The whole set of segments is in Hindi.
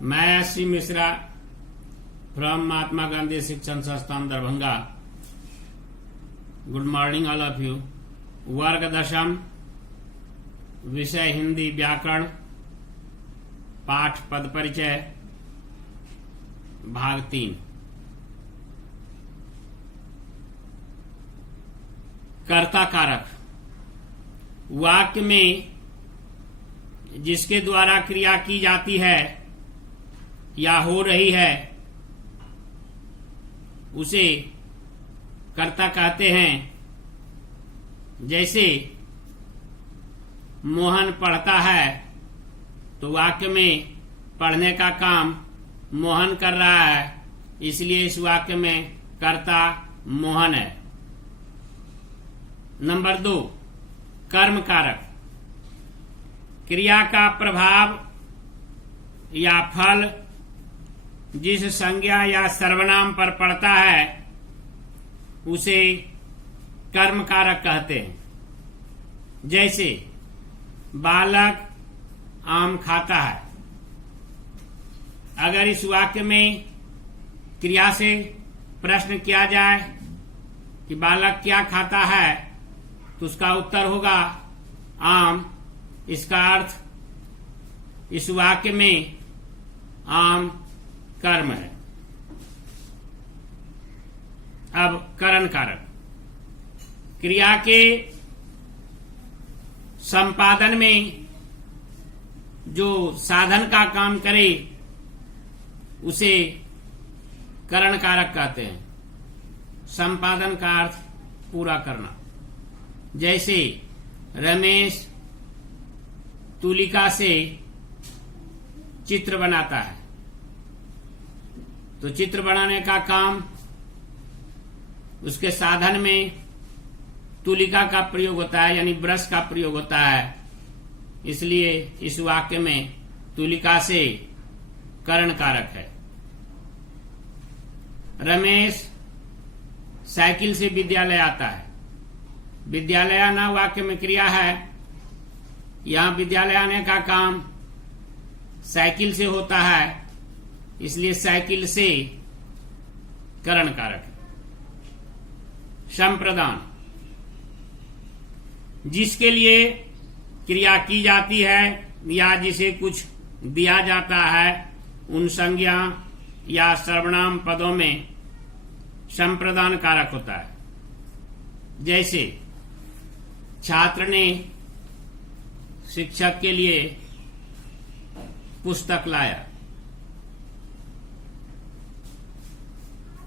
मैं एस.सी. मिश्रा फ्रॉम महात्मा गांधी शिक्षण संस्थान Darbhanga. Good morning all of you. वर्ग दशम, विषय हिंदी व्याकरण, पाठ पद परिचय, भाग 3। कर्ता कारक वाक्य में जिसके द्वारा क्रिया की जाती है या हो रही है उसे कर्ता कहते हैं। जैसे मोहन पढ़ता है तो वाक्य में पढ़ने का काम मोहन कर रहा है, इसलिए इस वाक्य में कर्ता मोहन है। नंबर 2, कर्म कारक। क्रिया का प्रभाव या फल जिस संज्ञा या सर्वनाम पर पड़ता है उसे कर्म कारक कहते हैं। जैसे बालक आम खाता है। अगर इस वाक्य में क्रिया से प्रश्न किया जाए कि बालक क्या खाता है तो उसका उत्तर होगा आम। इसका अर्थ इस वाक्य में आम कर्म है। अब करण कारक। क्रिया के संपादन में जो साधन का काम करे उसे करण कारक कहते हैं। संपादन का अर्थ पूरा करना। जैसे रमेश तुलिका से चित्र बनाता है तो चित्र बनाने का काम उसके साधन में तुलिका का प्रयोग होता है, यानी ब्रश का प्रयोग होता है। इसलिए इस वाक्य में तुलिका से करण कारक है। रमेश साइकिल से विद्यालय आता है। विद्यालय आना वाक्य में क्रिया है। यहां विद्यालय आने का काम साइकिल से होता है, इसलिए साइकिल से करण कारक है। संप्रदान, जिसके लिए क्रिया की जाती है या जिसे कुछ दिया जाता है उन संज्ञा या सर्वनाम पदों में संप्रदान कारक होता है। जैसे छात्र ने शिक्षक के लिए पुस्तक लाया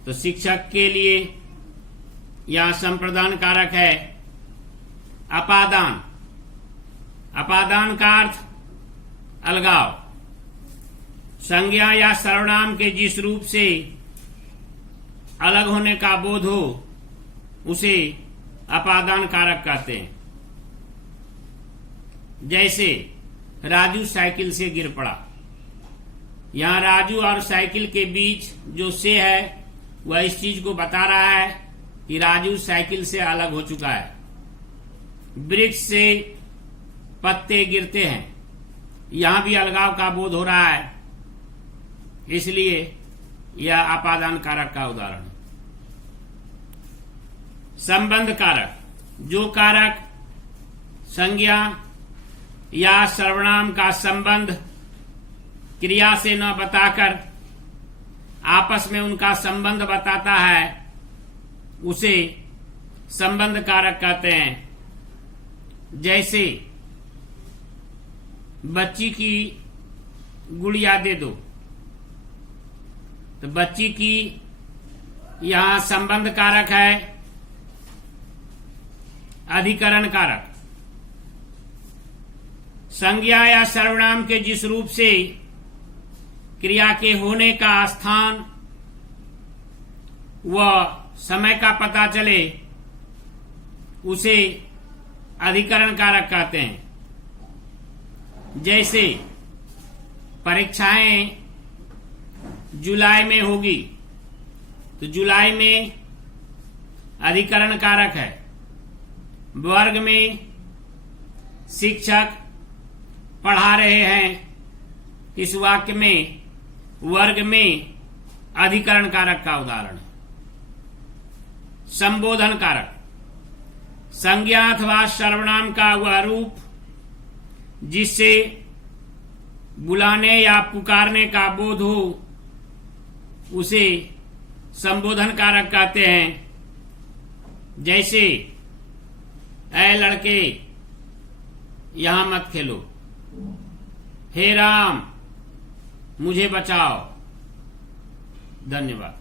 तो शिक्षक के लिए यहां संप्रदान कारक है अपादान। अपादान का अर्थ अलगाव। संज्ञा या सर्वनाम के जिस रूप से अलग होने का बोध हो उसे अपादान कारक कहते हैं। जैसे राजू साइकिल से गिर पड़ा। यहां राजू और साइकिल के बीच जो से है वह इस चीज को बता रहा है कि राजू साइकिल से अलग हो चुका है। वृक्ष से पत्ते गिरते हैं, यहां भी अलगाव का बोध हो रहा है, इसलिए यह अपादान कारक का उदाहरण है। संबंध कारक, जो कारक संज्ञा या सर्वनाम का संबंध क्रिया से न बताकर आपस में उनका संबंध बताता है उसे संबंध कारक कहते हैं। जैसे बच्ची की गुड़िया दे दो तो बच्ची की यहां संबंध कारक है अधिकरण कारक। संज्ञा या सर्वनाम के जिस रूप से क्रिया के होने का स्थान व समय का पता चले उसे अधिकरण कारक कहते हैं। जैसे परीक्षाएं जुलाई में होगी तो जुलाई में अधिकरण कारक है। वर्ग में शिक्षक पढ़ा रहे हैं, इस वाक्य में वर्ग में अधिकरण कारक का उदाहरण है। संबोधन कारक संज्ञा अथवा सर्वनाम का वह रूप जिससे बुलाने या पुकारने का बोध हो उसे संबोधन कारक कहते हैं। जैसे ऐ लड़के यहां मत खेलो, हे राम मुझे बचाओ। धन्यवाद।